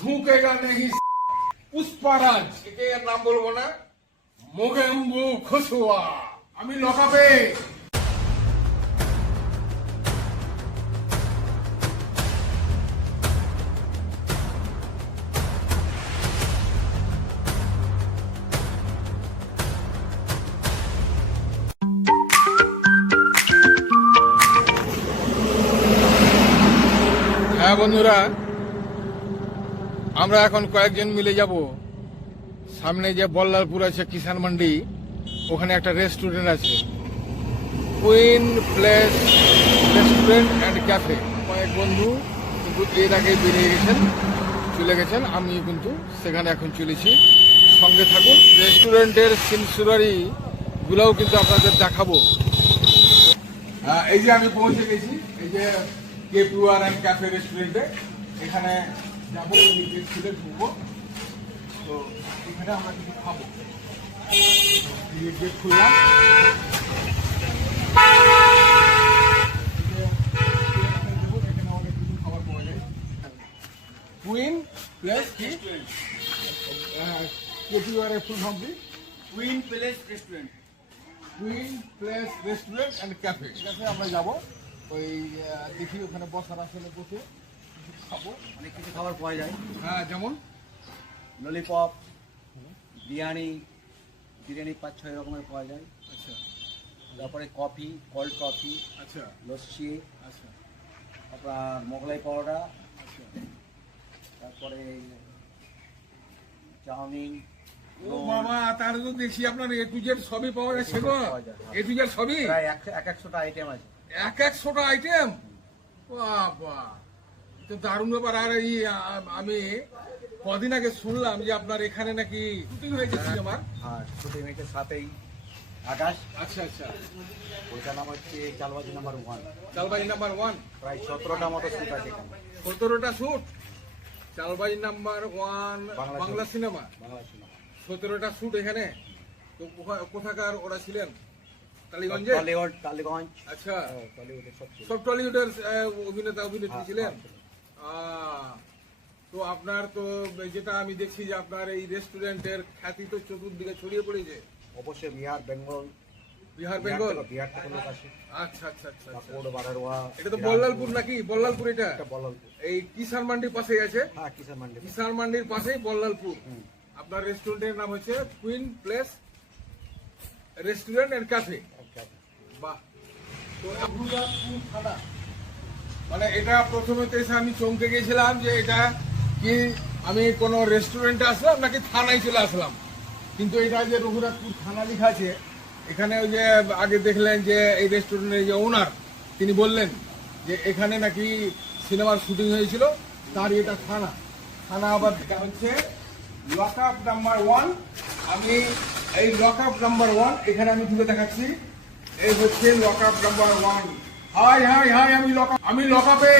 ঝুঁকেগা নেহি পুষ্পারাজ একে নাম বলব না মোগেম্বু খসুয়া আমি লকাবে হ্যাঁ বন্ধুরা আমরা এখন কয়েকজন মিলে যাব। সামনে যে বল্লালপুর আছে কিষান মান্ডি, ওখানে একটা রেস্টুরেন্ট আছে। Queen place restaurant and cafe কয়েক বন্ধু কিন্তু এর আগে বেরিয়ে গেছেন, চলে গেছেন। আমি কিন্তু সেখানে এখন চলেছি। সঙ্গে থাকুন রেস্টুরেন্টের সিনসুরারি গুলাও কিন্তু আপনাদের দেখাবো। এই যে আমি পৌঁছে গেছি, এই যে কেপুয়ার অ্যান্ড ক্যাফে রেস্টুরেন্টে এখানে যাব গেট খুলে ঢুকবো তো এখানে আমরা কিছু খাব। গেট খুললাম। কুইন প্লাস কি? কেপুয়ার ফুল ফর্ম কি? Queen palace restaurant. Queen place restaurant and cafe. ঠিক আছে আমরা যাব। ওই দেখি ওখানে বসার আসলে বসে। খাব অনেক কিছু খাবার পাওয়া যায়। হ্যাঁ যেমন? ললিপপ বিরিয়ানি বিরিয়ানি পাঁচ ছয় রকমের পাওয়া যায়। আচ্ছা। তারপরে কফি কোল্ড কফি আচ্ছা। লস্যি আচ্ছা। আপনার মোগলাই পরোটা আচ্ছা। তারপরে চাউমিন ও বাবা তাহলে তো দেখি আপনার এ টু জেড সবই পাওয়া যাচ্ছে গো এ টু জেড সবই? প্রায় এক একশোটা আইটেম আছে। এক একশোটা আইটেম বাবা। তো দারুণ ব্যাপার। আর এই আমি কদিন আগে শুনলাম যে আপনার এখানে নাকি শুটিং হয়েছে সিনেমার। আর শুটিং হয়েছে সাথেই আকাশ আচ্ছা আচ্ছা। ওইটার নাম হচ্ছে Chaalbaazi number one. Chaalbaazi number one? প্রায় সতেরোটা মতো শুট আছে এখানে। সতেরোটা shoot Chaalbaazi number one Bangla cinema? Bangla cinema. সতেরোটা শুট এখানে? তো কোথা- কোথাকার ওরা ছিলেন? টালিগঞ্জে টালিগঞ্জ। আচ্ছা। হ্যাঁ, সব টলিউডের অভিনেতা অভিনেত্রী হ্যাঁ, ছিলেন? হ্যাঁ, তো আপনার তো যেটা আমি দেখছি যে আপনার এই রেস্টুরেন্টের খ্যাতি তো চতুর্দিকে ছড়িয়ে পড়েছে। অবশ্যই বিহার বেঙ্গল। বিহার বেঙ্গল? বিহার থেকে লোক আসে আচ্ছা আচ্ছা আচ্ছা আচ্ছা। কাপড় বারারোয়া এটা তো বল্লালপুর নাকি? বল্লালপুর এটা? এটা বল্লালপুর। এই কিষান মান্ডির পাশে আছে? হ্যাঁ কিষান মান্ডি কিষান মান্ডির পাশেই বল্লালপুর। আপনার রেস্টুরেন্টের নাম হচ্ছে queen place restaurant and cafe. বাহ। তো কোন থানা। মানে এটা প্রথমে এসে আমি চমকে গেছিলাম যে এটা কি আমি কোনো রেস্টুরেন্টে আসলাম নাকি থানায় চলে আসলাম? কিন্তু এটা যে রঘুনাথপুর থানা লেখা আছে, এখানে ওই যে আগে দেখলেন যে এই রেস্টুরেন্টের যে ওনার তিনি বললেন যে এখানে নাকি সিনেমার শুটিং হয়েছিল তার এটা থানা। থানা আবার এটা হচ্ছে লক আপ নাম্বার ওয়ান আমি এই লক আপ নাম্বার ওয়ান এখানে আমি তুলে দেখাচ্ছি, এই হচ্ছে lock up number one hi hi hi, আমি আমি লক আপে।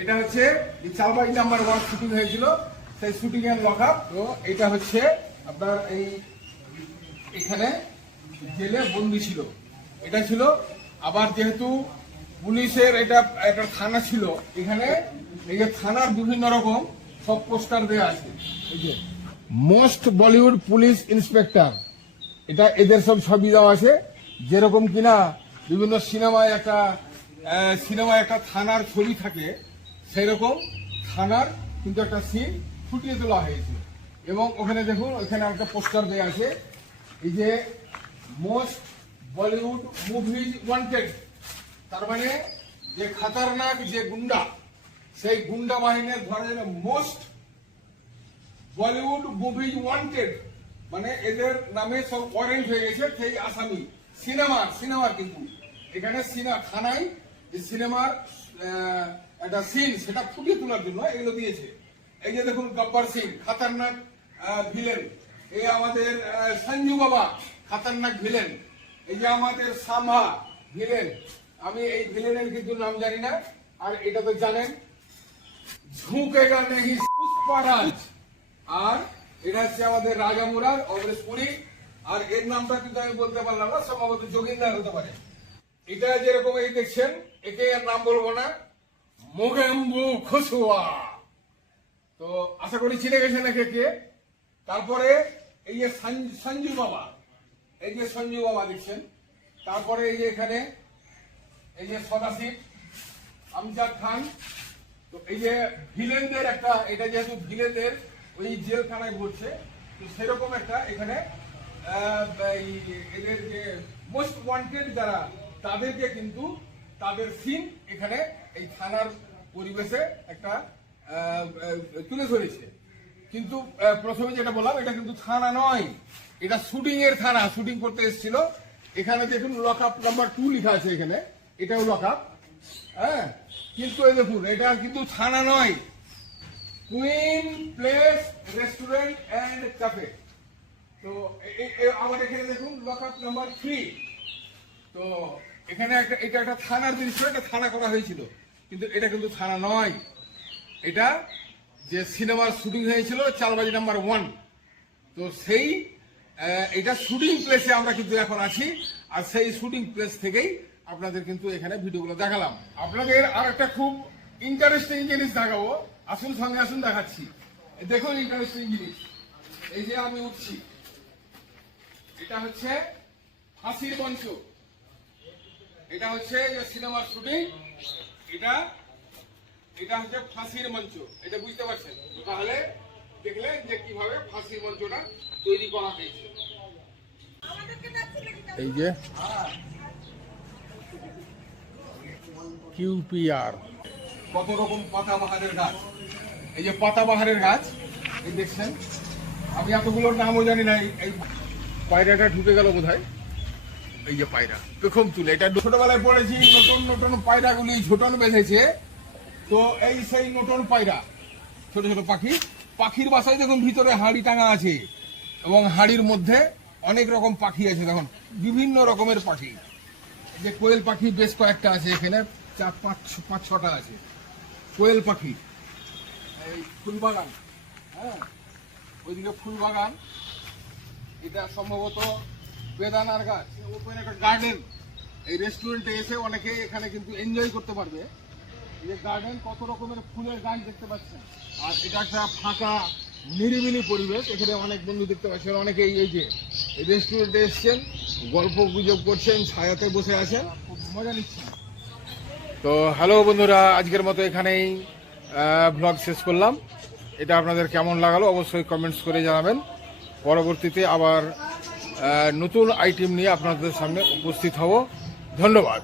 এটা হচ্ছে চালবাড়ি নাম্বার ওয়ান শুটিং হয়েছিল, সেই শুটিং এর লক আপ তো এটা হচ্ছে আপনার এই এখানে জেলে বন্দি ছিল। এটা ছিল আবার যেহেতু পুলিশের এটা একটা থানা ছিল, এখানে এই যে থানার বিভিন্ন রকম সব পোস্টার দেওয়া আছে। মোস্ট বলিউড পুলিশ ইন্সপেক্টর এটা এদের সব ছবি দেওয়া আছে। যেরকম কিনা বিভিন্ন সিনেমায় একটা সিনেমায় একটা থানার ছবি থাকে, সেরকম থানার কিন্তু একটা সিন ফুটিয়ে তোলা হয়েছে। এবং ওখানে দেখুন, ওখানে একটা পোস্টার দেওয়া আছে, এই যে মোস্ট বলিউড মুভিজ ওয়ান্টেড তার মানে যে খাতারনাক যে গুন্ডা, সেই গুন্ডা বাহিনীর ধরে মোস্ট বলিউড মুভিজ ওয়ান্টেড মানে এদের নামে সব ওয়ারেন্ট হয়ে গেছে সেই আসামি। সিনেমা সিনেমার কিন্তু। এখানে সিনেমা থানায় যে সিনেমার একটা সিন সেটা ফুটিয়ে তোলার জন্য এগুলো দিয়েছে। এই যে দেখুন, গব্বর সিং, খাতারনাক ভিলেন এই আমাদের সঞ্জু বাবা, খাতারনাক ভিলেন এই যে আমাদের সামহা ভিলেন আমি এই ভিলেনের কিন্তু নাম জানি না, আর এটা তো জানেন ঝুঁকেগা নেই পুষ্পারাজ। আর এটা হচ্ছে আমাদের রাজামুরার অমরেশপুরি আর এর নামটা কিন্তু আমি বলতে পারলাম না সম্ভবত যোগিন্দার হতে পারে। এটা যেরকম এই দেখছেন, একে আর নাম বলব না, মোগেম্বু খসুয়া তো আশা করি চিনে গেছেন একে কে। তারপরে এই যে সঞ্জু বাবা, এই যে সঞ্জু বাবা দেখছেন, তারপরে এই যে এখানে এই যে সদাশিব আমজাদ খান, তো এই যে ভিলেনদের একটা, এটা যেহেতু ভিলেনদের, ওই জেলখানায় ঘুরছে, তো সেরকম একটা এখানে এদের যে মোস্ট ওয়ান্টেড যারা, তাদেরকে কিন্তু তাদের সিন এখানে এই থানার পরিবেশে একটা তুলে ধরেছে। কিন্তু প্রথমে যেটা বললাম, এটা কিন্তু থানা নয়, এটা শুটিং এর থানা শুটিং করতে এসেছিল। এখানে দেখুন লক আপ নাম্বার টু লেখা আছে এখানে। এটাও লক আপ হ্যাঁ? কিন্তু এই দেখুন, এটা কিন্তু থানা নয়। Queen place restaurant and cafe তো আমার এখানে দেখুন লক আপ নাম্বার থ্রি তো এখানে একটা এটা একটা থানার দৃশ্য এটা থানা করা হয়েছিল। কিন্তু এটা কিন্তু থানা নয়। এটা যে সিনেমার শুটিং হয়েছিল, চালবাজি নাম্বার ওয়ান তো সেই এটা শুটিং প্লেসে আমরা কিন্তু এখন আছি। আর সেই শুটিং প্লেস থেকেই আপনাদের কিন্তু এখানে ভিডিওগুলো দেখালাম। আপনাদের আর একটা খুব ইন্টারেস্টিং জিনিস দেখাবো। আসুন সঙ্গে আসুন দেখাচ্ছি। দেখুন ইন্টারেস্টিং জিনিস। এই যে আমি উঠছি। এটা হচ্ছে ফাঁসির মঞ্চ। এটা হচ্ছে যে সিনেমার শুটিং। এটা এটা হচ্ছে ফাঁসির মঞ্চ। এটা বুঝতে পারছেন? তাহলে দেখলেন যে কীভাবে ফাঁসির মঞ্চটা তৈরি করা হয়েছে। এই যে কিউপিআর কত রকম পাতাবাহারের গাছ? এই যে পাতাবাহারের গাছ, এই দেখছেন? আমি এতগুলোর নামও জানি না, এই- পায়রাটা ঢুকে গেল বোধহয়। এই যে পায়রা পেখম তুলে এটা ছোটবেলায় পড়েছি, নতুন নতুন পায়রাগুলি ঝোটন বেঁধেছে। তো এই সেই নতুন পায়রা, ছোট ছোট পাখি। পাখির বাসায় দেখুন, ভিতরে হাঁড়ি টাঙা আছে এবং হাঁড়ির মধ্যে অনেক রকম পাখি আছে। দেখুন, বিভিন্ন রকমের পাখি। যে কোয়েল পাখি বেশ কয়েকটা আছে এখানে। চার, পাঁচ পাঁচ, ছটা আছে। কোয়েল পাখি। এই ফুলবাগান হ্যাঁ? ওইদিকে ফুলবাগান। এটা সম্ভবত বেদানার গাছ ওপেন একটা গার্ডেন এই রেস্টুরেন্টে এসে অনেকে এখানে কিন্তু এনজয় করতে পারবে। যে গার্ডেন কত রকমের ফুলের গাছ দেখতে পাচ্ছেন? আর এটা একটা ফাঁকা, নিরিবিলি পরিবেশ। এখানে অনেক বন্ধু দেখতে পাচ্ছেন অনেকে এই যে রেস্টুরেন্টে এসছেন, গল্প গুজব করছেন, ছায়াতে বসে আছেন। খুব মজা নিচ্ছেন। তো হ্যালো বন্ধুরা, আজকের মতো এখানেই ব্লগ শেষ করলাম। এটা আপনাদের কেমন লাগালো অবশ্যই কমেন্টস করে জানাবেন। পরবর্তীতে আবার নতুন আইটেম নিয়ে আপনাদের সামনে উপস্থিত হব। ধন্যবাদ।